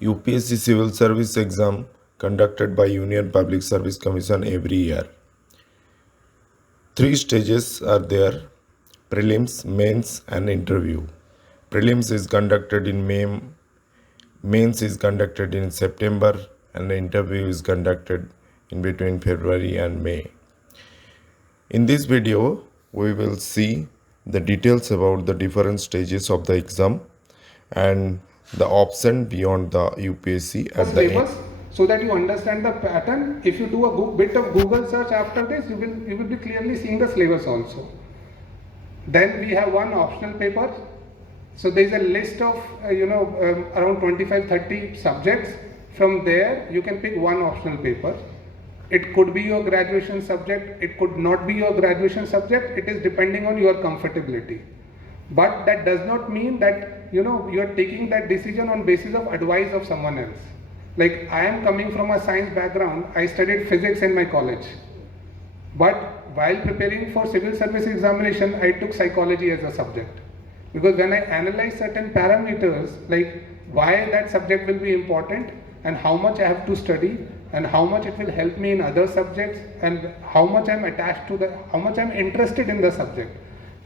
UPSC Civil Service exam conducted by Union Public Service Commission every year. Three stages are there: prelims, mains, and interview. Prelims is conducted in May, mains is conducted in September, and the interview is conducted in between February and May. In this video, we will see the details about the different stages of the exam and the option beyond the UPSC at the end. So that you understand the pattern. If you do a bit of Google search after this, you will be clearly seeing the syllabus also. Then we have one optional paper. So there is a list of around 25-30 subjects. From there you can pick one optional paper. It could be your graduation subject, it could not be your graduation subject. It is depending on your comfortability. But that does not mean that you are taking that decision on basis of advice of someone else. Like, I am coming from a science background. I studied physics in my college. But while preparing for civil service examination, I took psychology as a subject. Because when I analyze certain parameters, like why that subject will be important and how much I have to study and how much it will help me in other subjects and how much I'm attached to how much I'm interested in the subject.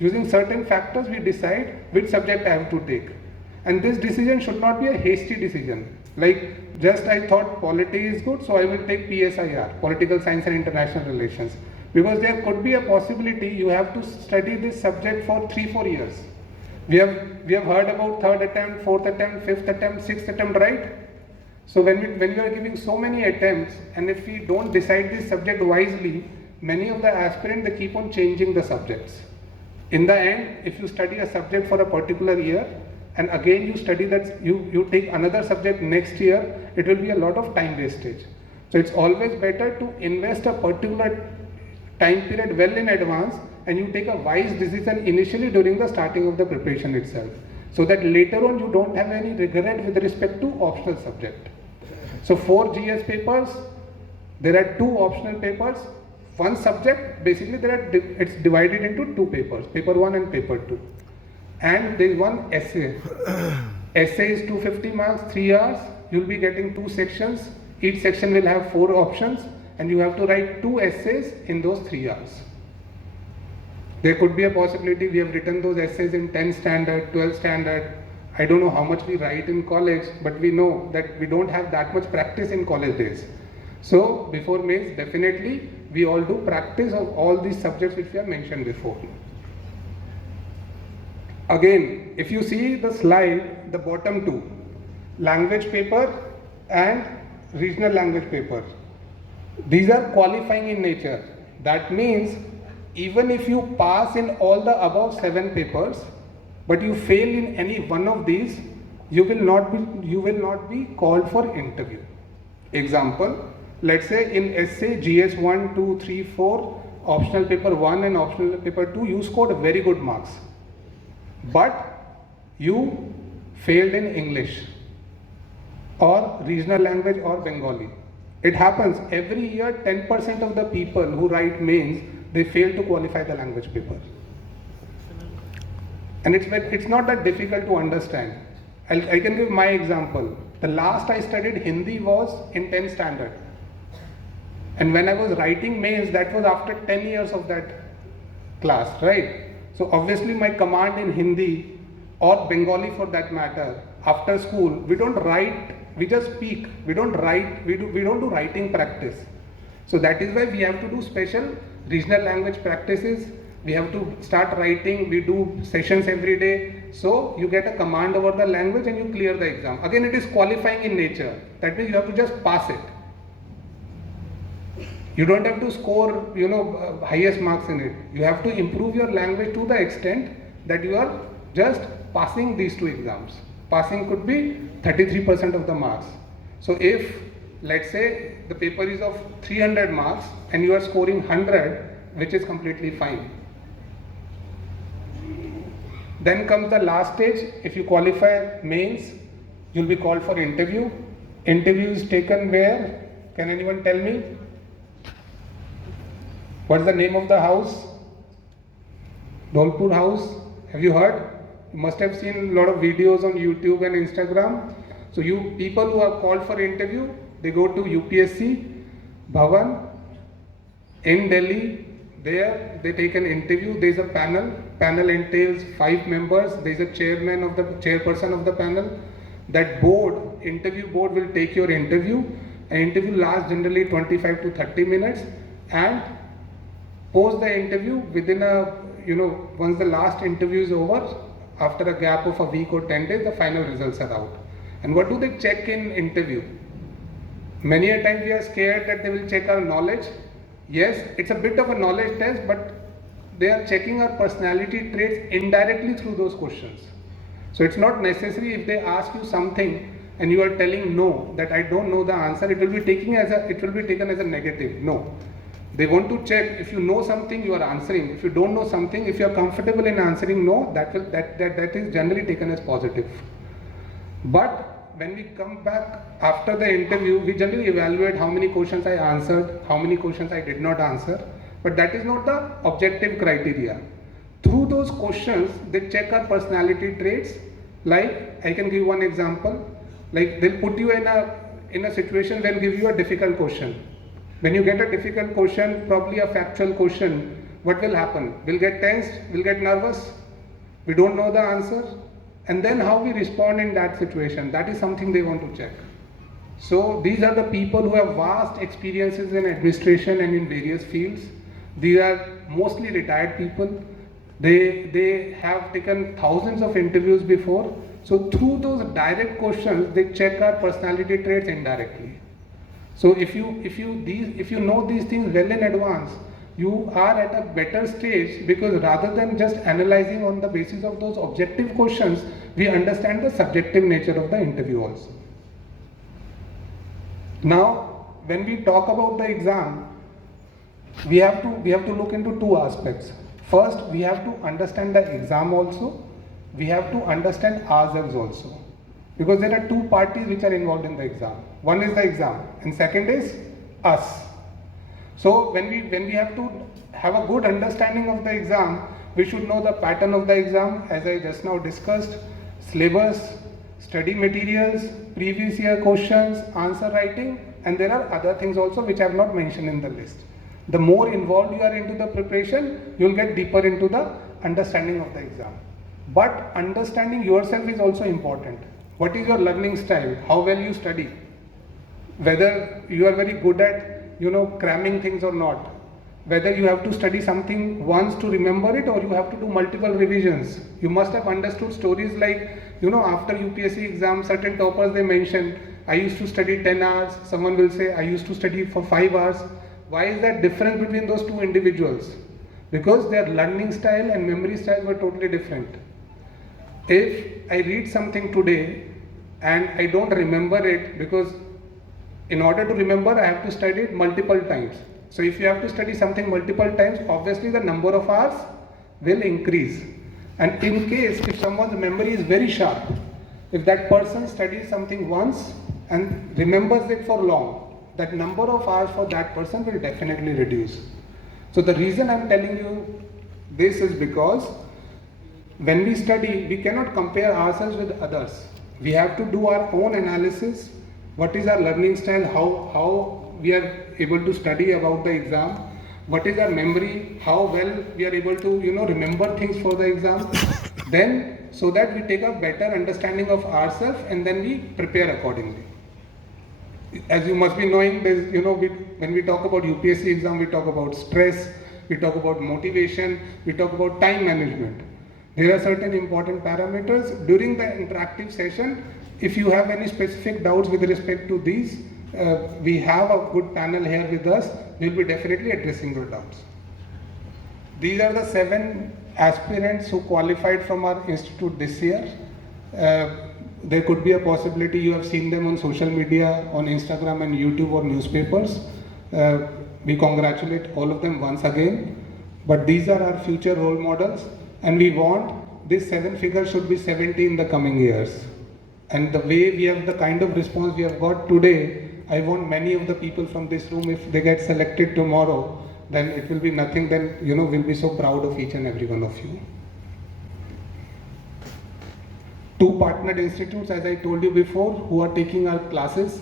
Using certain factors, we decide which subject I have to take. And this decision should not be a hasty decision. Like, just I thought polity is good, so I will take PSIR, Political Science and International Relations. Because there could be a possibility you have to study this subject for 3-4 years. We have heard about third attempt, fourth attempt, fifth attempt, sixth attempt, right? So when you are giving so many attempts, and if we don't decide this subject wisely, many of the aspirants, they keep on changing the subjects. In the end, if you study a subject for a particular year, and again you study that, you take another subject next year, it will be a lot of time wastage. So it's always better to invest a particular time period well in advance, and you take a wise decision initially during the starting of the preparation itself, so that later on you don't have any regret with respect to optional subject. So 4 GS papers, there are 2 optional papers. One subject, basically it's divided into 2 papers, paper 1 and paper 2. And there is one essay. Essay is 250 marks, 3 hours. You'll be getting 2 sections. Each section will have 4 options, and you have to write 2 essays in those 3 hours. There could be a possibility we have written those essays in 10th standard, 12th standard. I don't know how much we write in college, but we know that we don't have that much practice in college days. So before mains, definitely we all do practice of all these subjects which we have mentioned before. Again, if you see the slide, the bottom 2, language paper and regional language paper, these are qualifying in nature. That means even if you pass in all the above 7 papers, but you fail in any one of these, you will not be called for interview. Example, let's say in essay GS 1, 2, 3, 4, optional paper 1 and optional paper 2, you scored very good marks, but you failed in English or regional language or Bengali. It happens every year. 10% of the people who write mains, they fail to qualify the language paper. And it's not that difficult to understand. I can give my example. The last I studied Hindi was in 10th standard. And when I was writing mains, that was after 10 years of that class, right? So obviously my command in Hindi or Bengali for that matter, after school, we don't write, we just speak. We don't write, we don't do writing practice. So that is why we have to do special regional language practices. We have to start writing, we do sessions every day. So you get a command over the language and you clear the exam. Again, it is qualifying in nature. That means you have to just pass it. You don't have to score, highest marks in it. You have to improve your language to the extent that you are just passing these 2 exams. Passing could be 33% of the marks. So if, let's say, the paper is of 300 marks and you are scoring 100, which is completely fine. Then comes the last stage. If you qualify mains, you'll be called for interview. Interview is taken where? Can anyone tell me? What's the name of the house? Dholpur House. Have you heard? You must have seen a lot of videos on YouTube and Instagram. So you people who are called for interview, they go to UPSC, Bhavan, in Delhi. There they take an interview. There is a panel. Panel entails 5 members. There is a chairperson of the panel. That board, interview board, will take your interview. An interview lasts generally 25 to 30 minutes, and post the interview within a, once the last interview is over, after a gap of a week or 10 days, the final results are out. And what do they check in interview? Many a time we are scared that they will check our knowledge. Yes, it's a bit of a knowledge test, but they are checking our personality traits indirectly through those questions. So it's not necessary if they ask you something and you are telling no, that I don't know the answer, it will be taken as a negative. No. They want to check if you know something, you are answering. If you don't know something, if you are comfortable in answering no, that is generally taken as positive. But when we come back after the interview, we generally evaluate how many questions I answered, how many questions I did not answer. But that is not the objective criteria. Through those questions, they check our personality traits. Like, I can give one example. Like, they'll put you in a situation, they'll give you a difficult question. When you get a difficult question, probably a factual question, what will happen? We'll get tensed, we'll get nervous, we don't know the answer. And then how we respond in that situation, that is something they want to check. So these are the people who have vast experiences in administration and in various fields. These are mostly retired people. They have taken thousands of interviews before. So through those direct questions, they check our personality traits indirectly. So if you know these things well in advance, you are at a better stage, because rather than just analyzing on the basis of those objective questions, we understand the subjective nature of the interview also. Now, when we talk about the exam, we have to look into 2 aspects. First, we have to understand the exam also. We have to understand ourselves also, because there are 2 parties which are involved in the exam. One is the exam, and second is us. So when we have to have a good understanding of the exam, we should know the pattern of the exam, as I just now discussed, syllabus, study materials, previous year questions, answer writing, and there are other things also which I have not mentioned in the list. The more involved you are into the preparation, you will get deeper into the understanding of the exam. But understanding yourself is also important. What is your learning style? How well you study? Whether you are very good at cramming things or not. Whether you have to study something once to remember it, or you have to do multiple revisions. You must have understood stories like, after UPSC exam, certain toppers, they mention, I used to study 10 hours. Someone will say, I used to study for 5 hours. Why is that difference between those 2 individuals? Because their learning style and memory style were totally different. If I read something today and I don't remember it, because in order to remember, I have to study it multiple times. So if you have to study something multiple times, obviously the number of hours will increase. And in case if someone's memory is very sharp, if that person studies something once and remembers it for long, that number of hours for that person will definitely reduce. So the reason I'm telling you this is because when we study, we cannot compare ourselves with others. We have to do our own analysis. What is our learning style? How we are able to study about the exam? What is our memory? How well we are able to remember things for the exam? Then, so that we take a better understanding of ourselves, and then we prepare accordingly. As you must be knowing, when we talk about UPSC exam, we talk about stress, we talk about motivation, we talk about time management. There are certain important parameters. During the interactive session, if you have any specific doubts with respect to these, we have a good panel here with us. We will be definitely addressing your doubts. These are the 7 aspirants who qualified from our institute this year. There could be a possibility you have seen them on social media, on Instagram and YouTube or newspapers. We congratulate all of them once again. But these are our future role models, and we want this 7 figure should be 70 in the coming years. And the way we have, the kind of response we have got today, I want many of the people from this room, if they get selected tomorrow, then it will be nothing, then we'll be so proud of each and every one of you. two partnered institutes, as I told you before, who are taking our classes.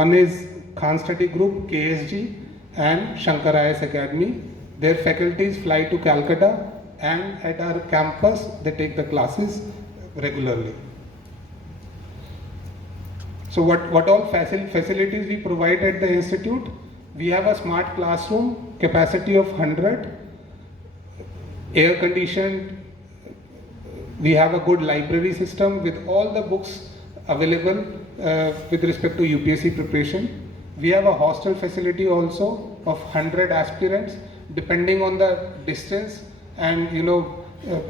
One is Khan Study Group, KSG, and Shankar IAS Academy. Their faculties fly to Calcutta, and at our campus, they take the classes regularly. So what all facilities we provide at the institute? We have a smart classroom, capacity of 100, air conditioned. We have a good library system with all the books available with respect to UPSC preparation. We have a hostel facility also of 100 aspirants, depending on the distance and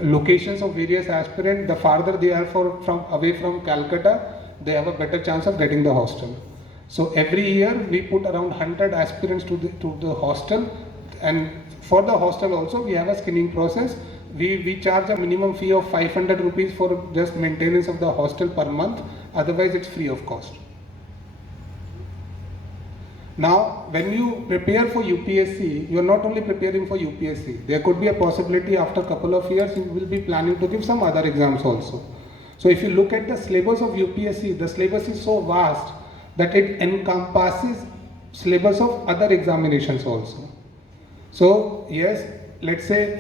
locations of various aspirants. The farther they are away from Calcutta, they have a better chance of getting the hostel. So every year we put around 100 aspirants to the hostel, and for the hostel also we have a screening process. We charge a minimum fee of 500 rupees for just maintenance of the hostel per month, otherwise it's free of cost. Now, when you prepare for UPSC, you are not only preparing for UPSC. There could be a possibility after a couple of years you will be planning to give some other exams also. So if you look at the syllabus of UPSC, the syllabus is so vast that it encompasses syllabus of other examinations also. So yes, let's say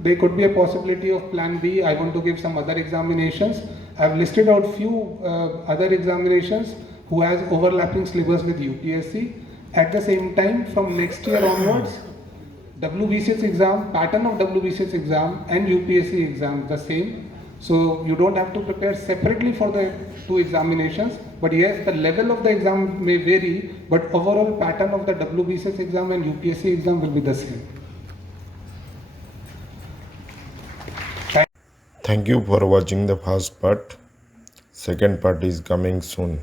there could be a possibility of plan B, I want to give some other examinations. I've listed out few other examinations who has overlapping syllabus with UPSC. At the same time, from next year onwards, WBCS exam, pattern of WBCS exam and UPSC exam the same. So you don't have to prepare separately for the two examinations, but yes, the level of the exam may vary, but overall pattern of the WBCS exam and UPSC exam will be the same. Thank you for watching the first part. Second part is coming soon.